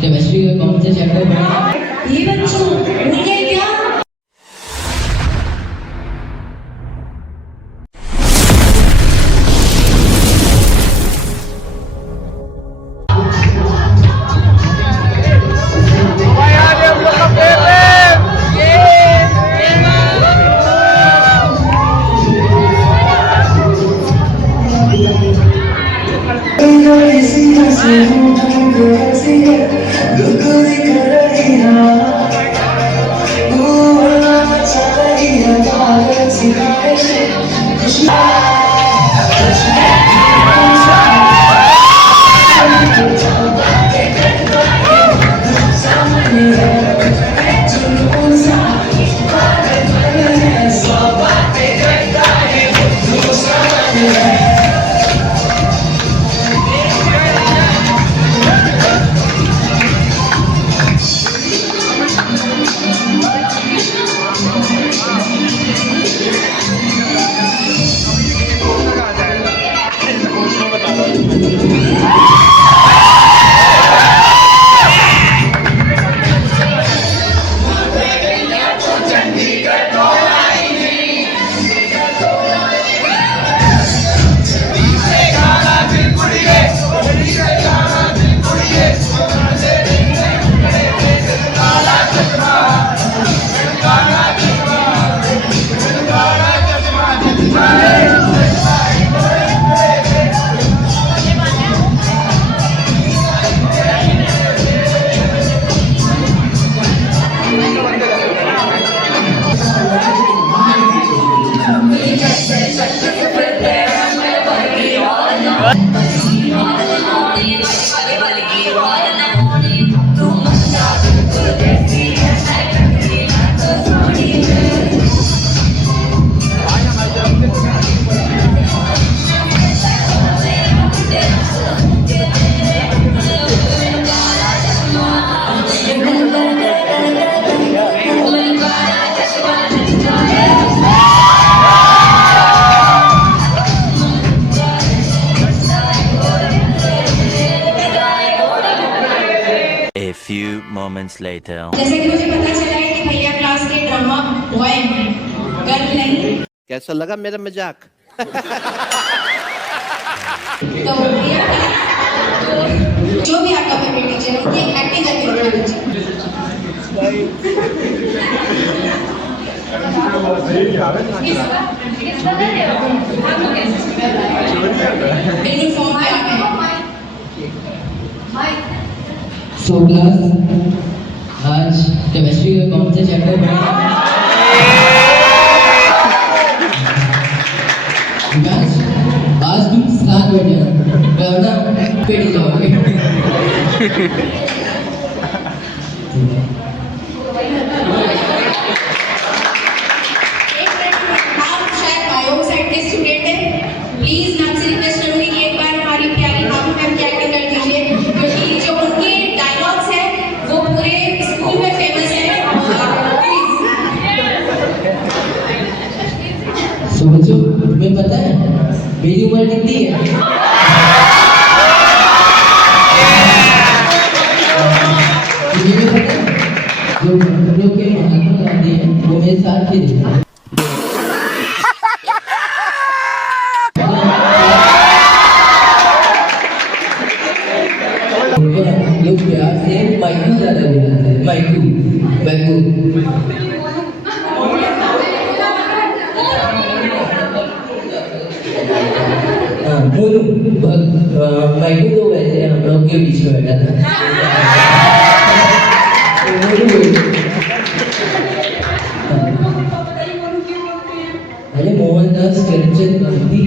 Chemistry के कौन से चैप्टर पढ़े? ये बच्चों भूल गए क्या? A few moments later. जैसे कि मुझे पता चला है कि भैया क्लास के ड्रामा बॉय हैं, गर्ल नहीं। कैसा लगा मेरा मजाक? तो भैया तो जो भी आपका फेवरेट टीचर है उनकी एक्टिंग करके दिखा दीजिए। बिल्कुल फॉर्म में आ गए। सो क्लास आज केमिस्ट्री के कौन से चैप्टर पढ़े? आज तुम साथ बैठे वरना पेट ही जाओगे। आप शायद बायो साइड के स्टूडेंट हैं, प्लीज मैं आपसे रिक्वेस्ट करूंगी कि एक बार हमारी प्यारी बाबू मैम की एक्टिंग कर दीजिए, क्योंकि जो उनके डायलॉग्स हैं वो पूरे स्कूल में फेमस है। सो बच्चों तुम्हें पता है मेरी उम्र कितनी है? मुझे भी पता है जो लोग के महात्मा गांधी है वो मेरे साथ थे। लोग प्यार से माइकू ज़्यादा बुलाते हैं, माइकू बैकू। मोनू माइकू तो वैसे हम लोग के बीच में बैठा था। अरे Mohandas Karamchand Gandhi.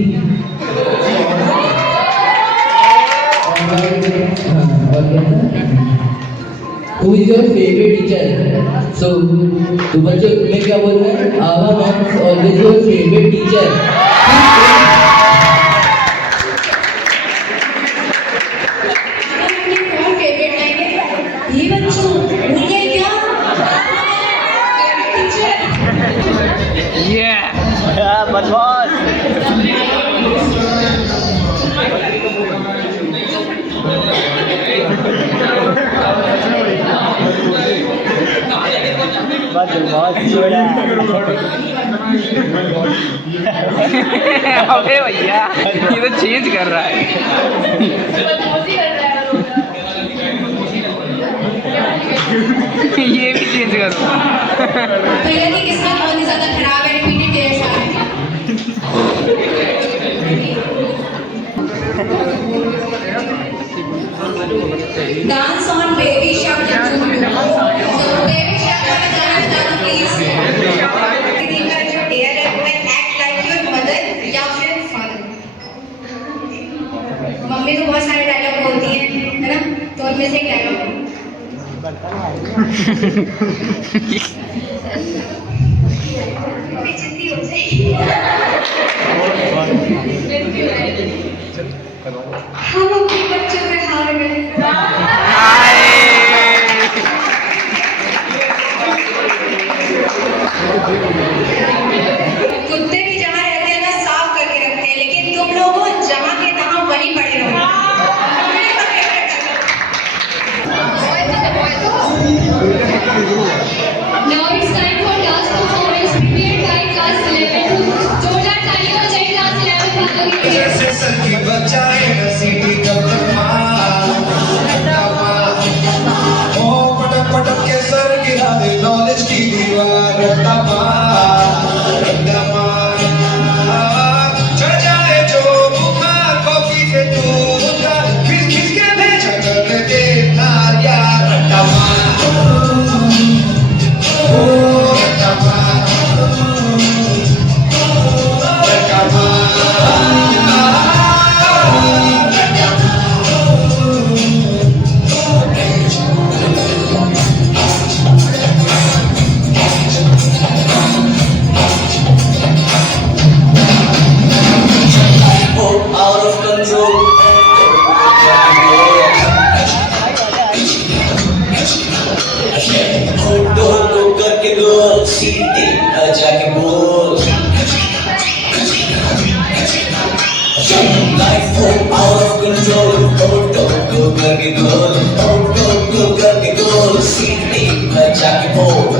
Who is your favorite teacher? So, तो बच्चों तुम्हें क्या बोलना है? Our mom is always your favorite teacher. ये बच्चों भूल गए क्या? बदमाश। अबे भैया ये तो चेंज कर रहा है। ये भी चेंज करो। भैया की किस्मत बहुत ही ज्यादा खराब है, रिपीटेड टेस्ट आ रहे हैं। Dance on baby shark chapter 2। तो बेबी शार्क का मैं गाना बता दूं प्लीज। दीदी का जो डेयर है वो है एक्ट लाइक योर मदर या फिर फादर। मम्मी तो बहुत सारे डायलॉग बोलती है ना, तो उनमें से एक डायलॉग बेइज्जती हो जाएगी। हम अपने बच्चों पे हार गए। कुत्ते भी जहाँ रहते हैं ना साफ करके रखते हैं, लेकिन तुम लोगों जहाँ के तहाँ वहीं पड़े रहो। Now it's time for dance performance prepared by class 11. जोरदार तालियों से जय class 11 वालों के लिए। जैसे सखी बचाएगा सीटी कब तक ओ पटक पटक के सर गिरा दे नॉलेज की दीवार चढ़ जाए जो बुखार कॉफी से दूध का खिंच खिंच के भेजा कर दे यार out of control. दो करके गोल सीटी जाके बोल लाइफ हो out of control. दो करके गोल सीटी जाके बोल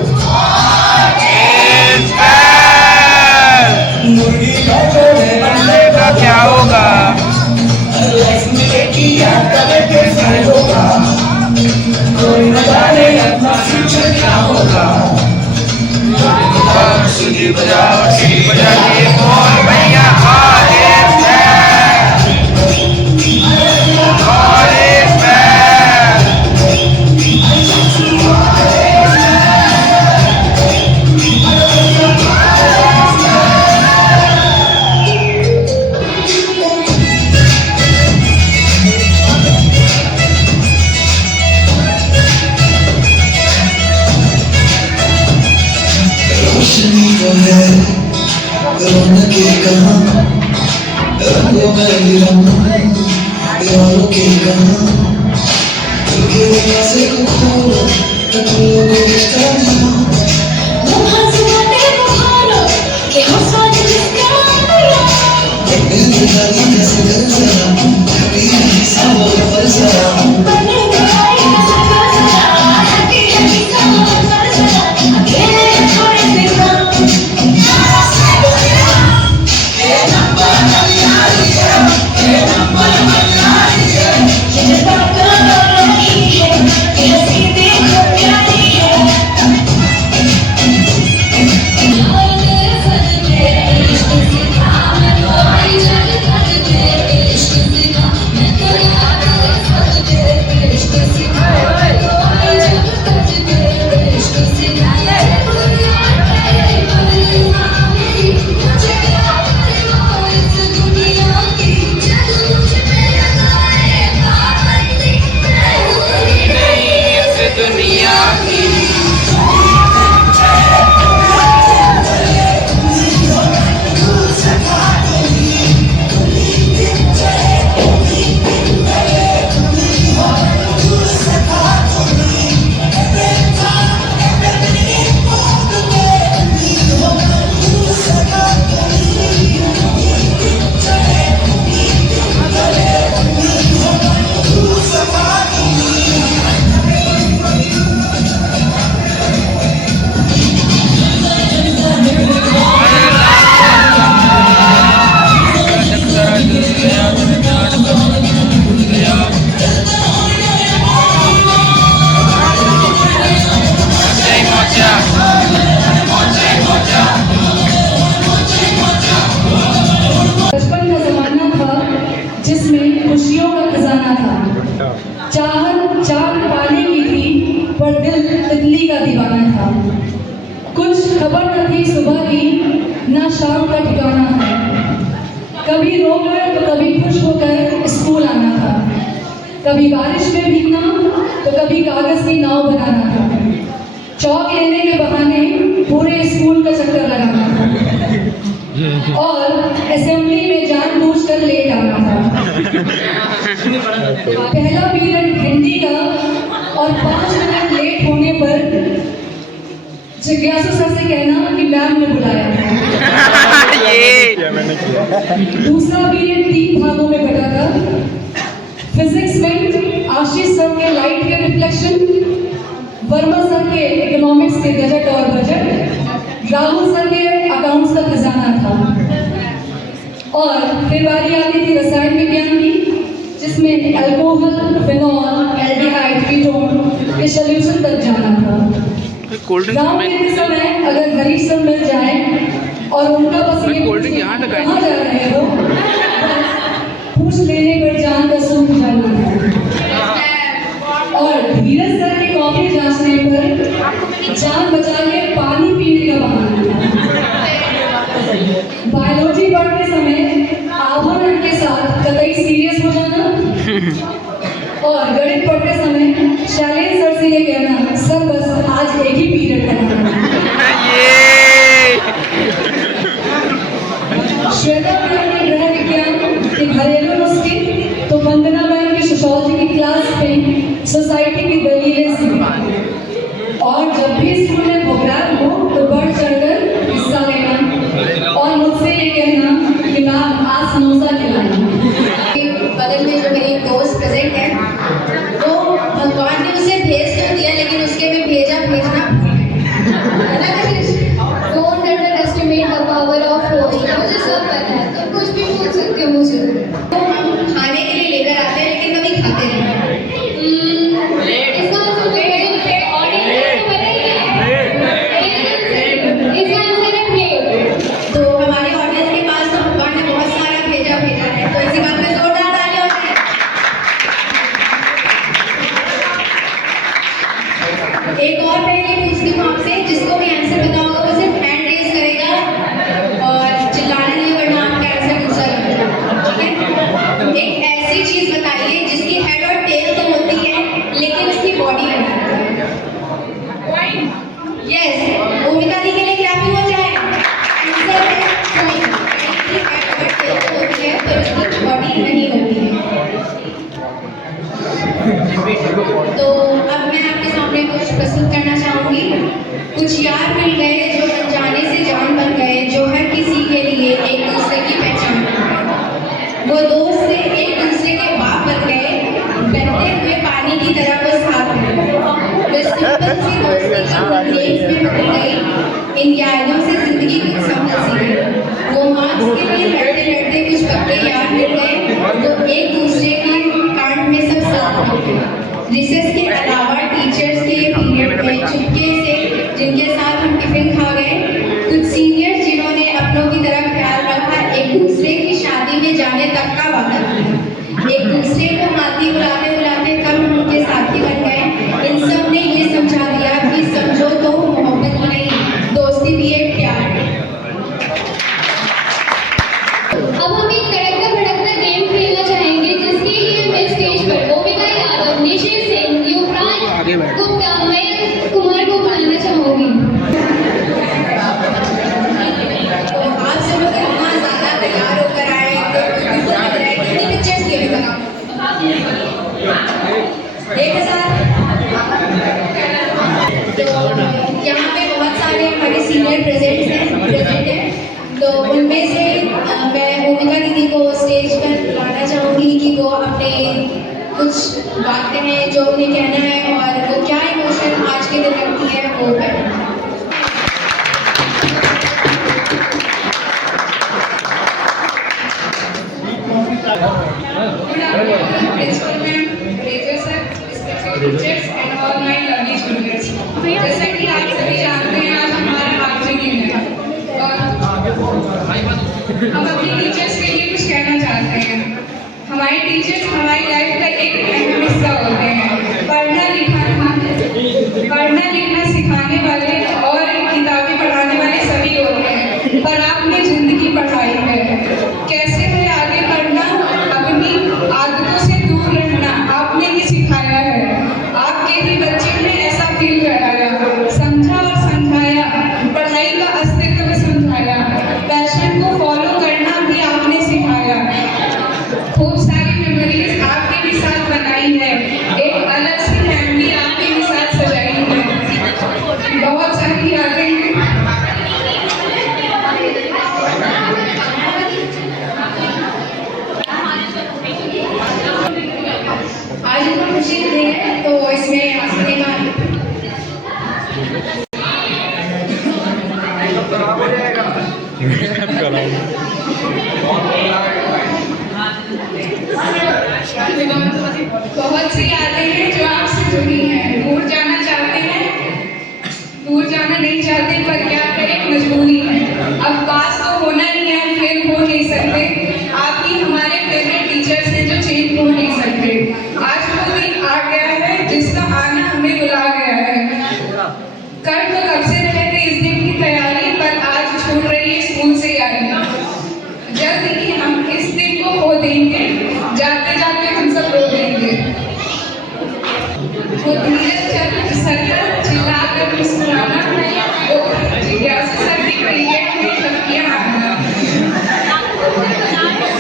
मुर्गी का जोड़े अंडे का क्या होगा? लाइफ में एक ही याद तब कैसे होगा कोई न जाने अपना फ्यूचर क्या होगा सीढ़ी बजा के बोल भैया all is रोशनी तो है रौनक के कहाँ रंगों में भी रंग प्यारों के कहाँ तुझे कैसे खोलो तो तुझे रिश्ता Yeah. में खुशियों का खजाना था। चाहत चांद पाने की थी, पर दिल तितली का दीवाना था। कुछ खबर न थी सुबह की, ना शाम का ठिकाना था। कभी रोकर तो कभी खुश होकर स्कूल आना था। कभी बारिश में भीगना तो कभी कागज की नाव बनाना था। चौक लेने के बहाने पूरे स्कूल का चक्कर लगाना था और असेंबली में जानबूझकर लेट आना था। पहला पीरियड हिंदी का और 5 मिनट लेट होने पर जिज्ञासु सर से कहना कि मैम ने बुलाया था। दूसरा पीरियड 3 भागों में बटा था। फिजिक्स में आशीष सर के लाइट के रिफ्लेक्शन, वर्मा सर के इकोनॉमिक्स के गजट और बजट, राहुल सर के अकाउंट्स का खजाना था। और फिर बारी आती थी रसायन विज्ञान की, जिसमें अल्कोहल, फिनॉल, एल्डिहाइड, कीटोन के सॉल्यूशन तक जाना था। गाँव के समय अगर हरीश सर मिल जाए और उनका बस ये कहाँ जा रहे हो, पूछ लेने पर जान का सुख जाना था। और धीरज सर की कॉफी जांचने पर जान बचा के पानी पीने का बहाना था। बायोलॉजी पढ़ते समय आभरण के साथ कतई सीरियस हो जाना और गणित पढ़ते समय शैलेंद्र सर से ये कहना, सर बस आज एक ही पीरियड करना। श्वेता मैम ने गृह विज्ञान के घरेलू नुस्खे तो वंदना मैम की सोशोलॉजी की क्लास में सोसाइटी की दलीलें सीखी। और जब भी स्कूल में प्रोग्राम हो तो बढ़ चढ़कर हिस्सा लेना और मुझसे ये कहना कि मैम आज समोसा खिलाना। बगल में जो मेरी दोस्त प्रेजेंट है, वो भगवान ने उसे भेज तो दिया, लेकिन उसके में भेजना है ना कशिश? Don't underestimate the power of host. मुझे सब पता है, तुम कुछ भी पूछ सकते हो मुझे। तो हम खाने के लिए लेकर आते हैं, लेकिन कभी खाते नहीं। इसका आंसर ऑडियंस को पता ही है। इसका आंसर है प्लेट। तो हमारे ऑडियंस के पास तो भगवान ने बहुत सारा भेजा है, तो इसी बात में जोरदार तालियां हो जाए। एक और मैं ये पूछती हूँ आपसे, जिसको भी आंसर पता होगा वो सिर्फ हैंड रेज करेगा और चिल्लाना नहीं, वरना आपका आंसर गुस्सा लगेगा, ठीक है? एक ऐसी चीज बताइए जिसकी हेड और टेल तो होती है, लेकिन उसकी बॉडी नहीं। यस, भूमिका दी के लिए क्लैपिंग हो जाए। आंसर है कोइन। इसकी हेड और टेल तो होती है, पर उसकी बॉडी नहीं होती है। तो अब मैं आपके सामने कुछ प्रस्तुत करना चाहूंगी। कुछ यार मिल गए जो अनजाने से जान बन गए, जो हर किसी के लिए एक दूसरे की पहचान बन गए। वो दोस्त से एक दूसरे के बाप बन गए, बहते हुए पानी की तरह वो साथ बन गए। वो सिंपल सी दोस्ती की गेम्स में बदल गई, इन यादों से जिंदगी कुछ समझ सी गई। वो मार्क्स के लिए लड़ते लड़ते कुछ पक्के यार मिल गए, तो एक दूसरे के कांड में सब साथ मिल गए। रिसेस के अलावा टीचर्स के पीरियड में चुपके से जिनके साथ हम टिफिन खा गए, कुछ सीनियर्स जिन्होंने अपनों की तरफ ख्याल रखा, एक दूसरे की शादी में जाने तक का वादा किया, एक दूसरे को नाती बुलाते बुलाते कब उनके साथी बन गए। इन सब ने ये समझा दिया कि समझो तो मोहब्बत नहीं, दोस्ती भी एक प्यार है। अब हम एक तड़कता भड़कता गेम खेलना चाहेंगे, जिसके लिए मैं स्टेज पर भूमिका यादव, निशित सिंह, युवराज गुप्ता, मयंक कुमार को बुलाना चाहूंगी। तो आप सब लोग इतना ज़्यादा तैयार होकर आए, तो किसको लग रहा है कितनी पिक्चर्स के लिए बना? 1000। तो यहाँ पे बहुत सारे हमारे सीनियर प्रेजेंट हैं, तो उनमें से मैं भूमिका दीदी को स्टेज पर बुलाना चाहूँगी कि वो अपने कुछ बातें हैं जो उन्हें कहना है और वो क्या इमोशन आज के दिन रखती है वो करें। Teachers and all my lovely students, जैसा कि आप सभी जानते हैं आज हमारा आखिरी दिन है और हम अपने टीचर्स के लिए कुछ कहना चाहते हैं। हमारे हमारे टीचर्स हमारी लाइफ का एक अहम हिस्सा होते हैं। पढ़ना लिखना सिखाने वाले और किताबें पढ़ाने वाले सभी होते हैं, पर आपने जिंदगी पढ़ाई है। कैसे है आगे बढ़ना, अपनी आदतों से दूर रहना आपने ही सिखाया है। आपके ही बच्चे ने ऐसा फील कराया, समझा और समझाया, पढ़ाई का अस्तित्व भी समझाया, पैशन को फॉलो करना भी आपने सिखाया। खूब सारी मेमोरीज आपके भी साथ बनाई है, एक अलग सी फैमिली आपके भी साथ सजाई है, बहुत सारी यादें हैं। आज इतना खुशी दिन है तो इसमें हंसने का बहुत सी यादें हैं जो आपसे जुड़ी हैं। दूर जाना चाहते हैं, दूर जाना नहीं चाहते, पर क्या करें, मजबूरी है। अब पास तो होना ही है, फेल हो नहीं सकते। आप ही हमारे फेवरेट टीचर्स हैं जो चेंज हो नहीं सकते। आज वो दिन आ गया है जिसका आना हमें बुला गया है। कर तो कब से रहे थे इस दिन की तैयारी, पर आज छूट रही है स्कूल से यारी। जल्द ही हम इस दिन को खो देंगे, जाते जाते हम सब रो देंगे। वो धीरज चंद सरकर चिल्लाकर मुस्कुराना, वो जिज्ञासु सर की क्रिकेट में धमकियां मारना,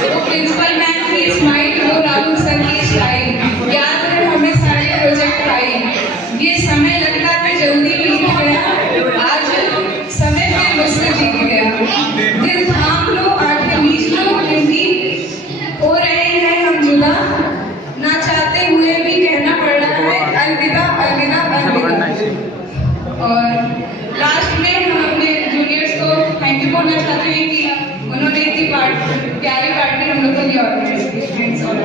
वो प्रिंसिपल मैम की स्माइल, वो राहुल सर की स्टाइल, याद है हमें सारे प्रोजेक्ट फाइल। ये समय लगता है जल्दी बीत गया, आज समय फिर मुझसे जीत गया। दिल थाम लो, आंखें मीच लो, क्योंकि हो रहे हैं हम जुदा, ना चाहते हुए भी कहना पड़ रहा है अलविदा अलविदा अलविदा। और लास्ट में हम अपने जूनियर्स को थैंक यू बोलना चाहते हैं कि उन्होंने इतनी प्यारी पार्टी हम लोग को भी ऑर्गेनाइज की। Thanks all.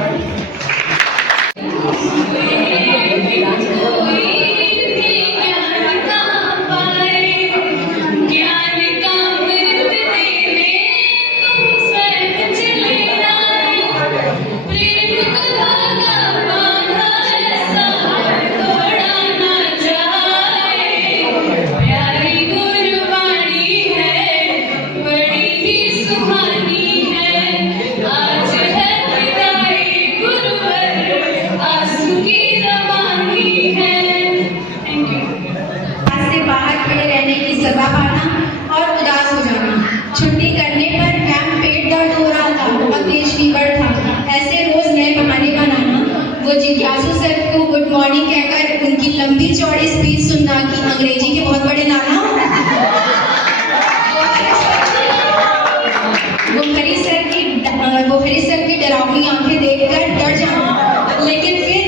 सजा पाना और उदास हो जाना, छुट्टी करने पर मैम पेट दर्द हो रहा था और तेज फीवर था, ऐसे रोज नए बहाने बनाना, वो जिज्ञासु सर को गुड मॉर्निंग कहकर उनकी लंबी चौड़ी स्पीच सुनना कि अंग्रेजी के बहुत बड़े नाना, वो हरी सर की डरावनी आंखें देखकर डर जाना, लेकिन फिर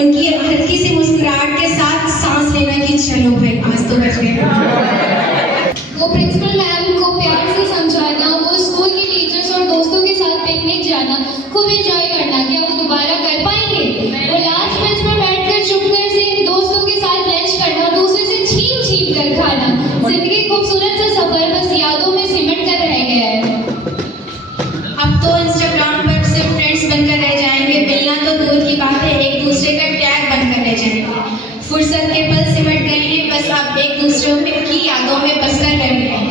उनकी हल्की सी मुस्कुराहट के साथ सांस लेना कि चलो भाई आज तो बच गए। वो प्रिंसिपल मैम को प्यार से समझाना, वो स्कूल की टीचर्स और दोस्तों के साथ पिकनिक जाना, खूब एंजॉय करना, क्या वो दोबारा कर पाएंगे? वो लास्ट बेंच पर बैठकर चुपकर से दोस्तों के साथ लंच करना और दूसरे से छीन कर खाना, जिंदगी खूबसूरत सा सफर बस यादों में सिमट कर रह गया है। अब तो इंस्टाग्राम पर सिर्फ फ्रेंड्स बनकर रह जाएंगे, मिलना तो दूर की बात है, एक दूसरे का टैग बनकर रह जाएंगे। फुर्सत के पल सिमट गए हैं, बस अब एक दूसरे की यादों में बसकर रह गए हैं।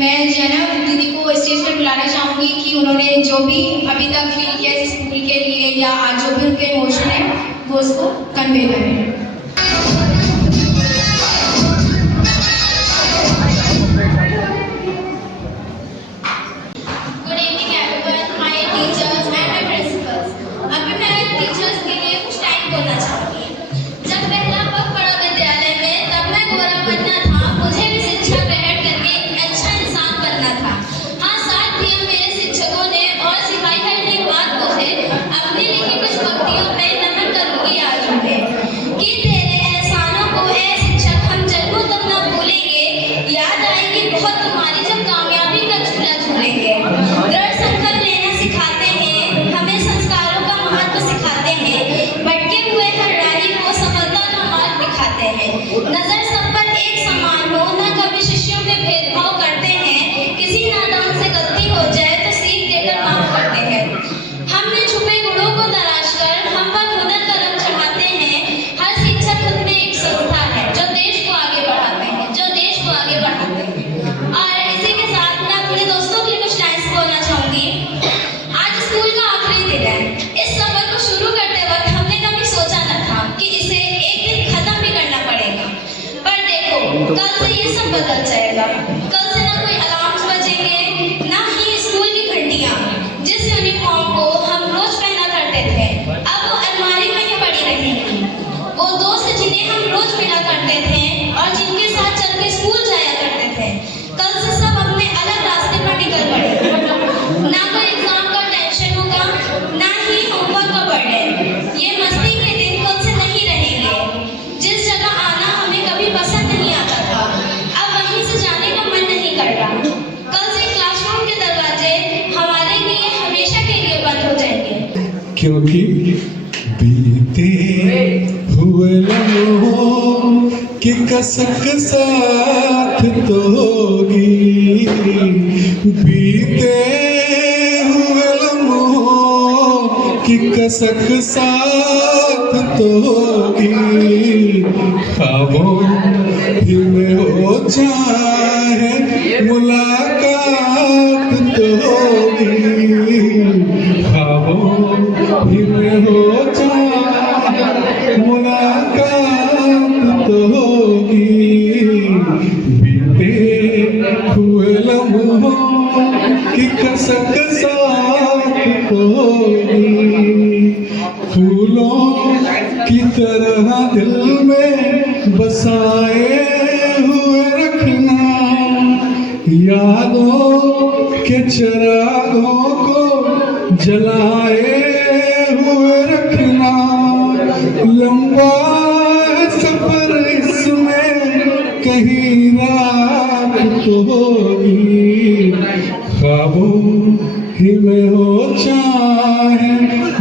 मैं जैनब दीदी को स्टेज पर बुलाना चाहूँगी कि उन्होंने जो भी अभी तक फील किया इस स्कूल के लिए या आज जो भी उनके इमोशन है वो उसको कन्वे करें। अपनी लिखी कुछ पंक्तियों में नमन करूंगी आज उन्हें कि ये सब बदल जाएगा। कल से ना कोई अलार्म्स बजेंगे, ना ही स्कूल की घंटियां। जिस यूनिफॉर्म को हम रोज पहना करते थे, अब वो अलमारी में ही पड़ी रहेंगी। वो दोस्त जिन्हें हम रोज मिला करते थे और जिनके साथ चल के स्कूल जाया करते थे, कल से सब अपने अलग रास्ते पर निकल पड़े। ना कोई एग्जाम का टेंशन होगा, ना ही होमवर्क का बर्डन। ये मस्ती के दिन कल से नहीं रहेंगे। जिस जगह आना हमें कभी पसंद नहीं आता था, अब वहीं से जाने का मन नहीं करता। कल से क्लासरूम के दरवाजे हमारे लिए हमेशा के लिए बंद हो जाएंगे। क्योंकि बीते हुए लम्हों की कसक साथ तो होगी, बीते हुए लम्हों की कसक साथ तो होगी। ख्वाबों ही में हो चाहे मुलाकात तो होगी, ख्वाबों ही में हो चाहे मुलाकात तो होगी। बीते हुए लम्हों की कसक साथ तो होगी। फूलों की तरह दिल में बसाए हुए रखना, यादों के चिरागों को जलाए हुए रखना। लंबा है सफर इसमें कहीं रात तो होगी, ख्वाबों ही में हो चाहे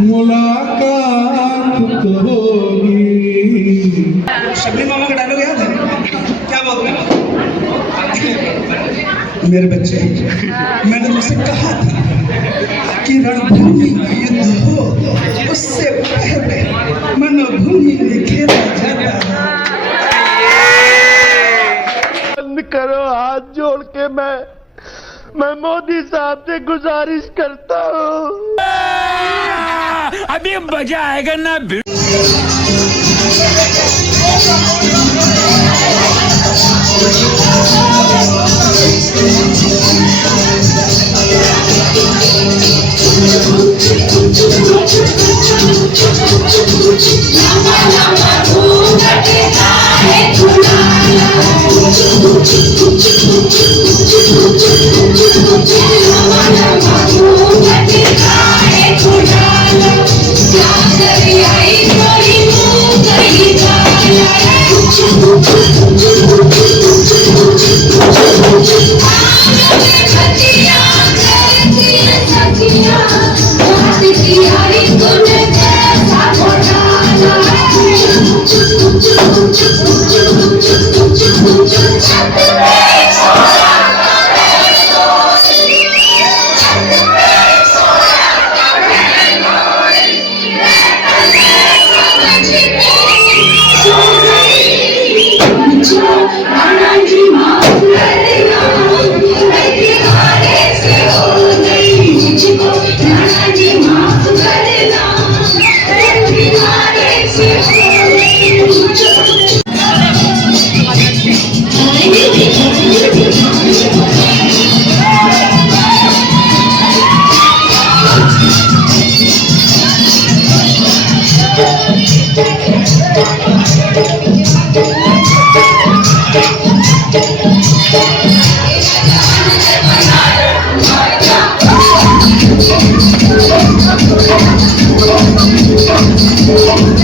मुलाकात तो होगी। शबरी मामा का डायलॉग याद है? क्या बोलते हैं? मेरे बच्चे, मैंने तुमसे कहा था कि रणभूमि में युद्ध हो, उससे पहले मनोभूमि में खेला जाता है। बंद करो, हाथ जोड़ के मैं मोदी साहब से गुजारिश करता हूँ। अभी मजा आएगा ना। Thank you.